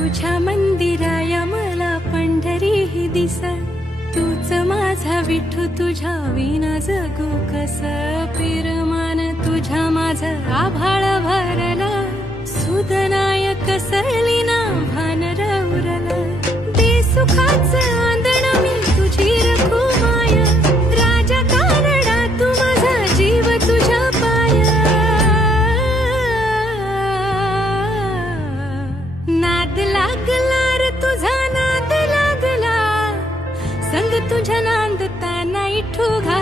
तुझ्या मंदिराया मला पंढरी ही दिस, तूच माझा विठू तुझ्या विना जगू कस. पिरमान तुझ्या माझ आभाळ भरला, सुदनाय कसली ना भान रवरला. दे सुखाच आंदण मी तुझी रखू माया, राजा कारडा तू माझा जीव तुझ्या पाया. नाद लागला रे तुझा नाद लागला, संग तुझ्या नांदता नाही ठुगा.